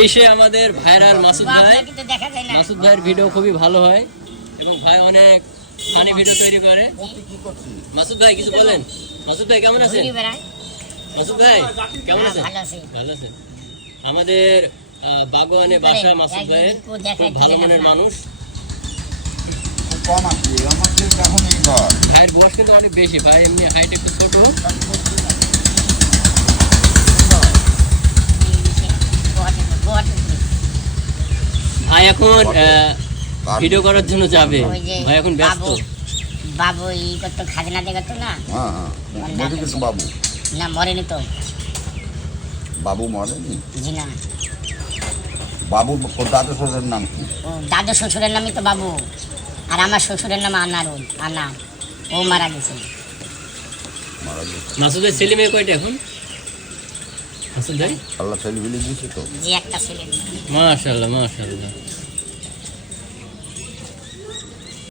এই সে আমাদের ভাইরাল মাসুদ ভাই। মাসুদ ভাইয়ের ভিডিও খুবই ভালো হয় এবং ভাই অনেক ফানি ভিডিও তৈরি করে। মাসুদ ভাই কিছু বলেন। মাসুদ ভাই কেমন আছেন? মাসুদ ভাই কেমন আছেন? ভালো আছেন। আমাদের বাগোয়ানে বাসা মাসুদ ভাইয়ের, খুব ভালো মনের মানুষ। ভাইয়ের বয়স কিন্তু অনেক বেশি, ভাই এমনি হাইট একটু ছোট। ভাই এখন ভিডিও করার জন্য যাবে, ভাই এখন ব্যস্ত। বাবু ই করতো, খাজনা দিয়ে করতো না। বাবু না মরেনি তো। বাবু মরেনি? জি না। বাবু দাদু শ্বশুরের নাম কি? দাদু শ্বশুরের নামই তো বাবু, আর আমার শ্বশুরের নাম আনারুল। আনা, ও মারা গেছে। মাসুদের ছেলে মেয়ে কয়টা এখন? মাসুদ ভাই আল্লাহ ছেলে দিয়েছে তো। জি একটা ছেলে। মাশাআল্লাহ মাশাআল্লাহ।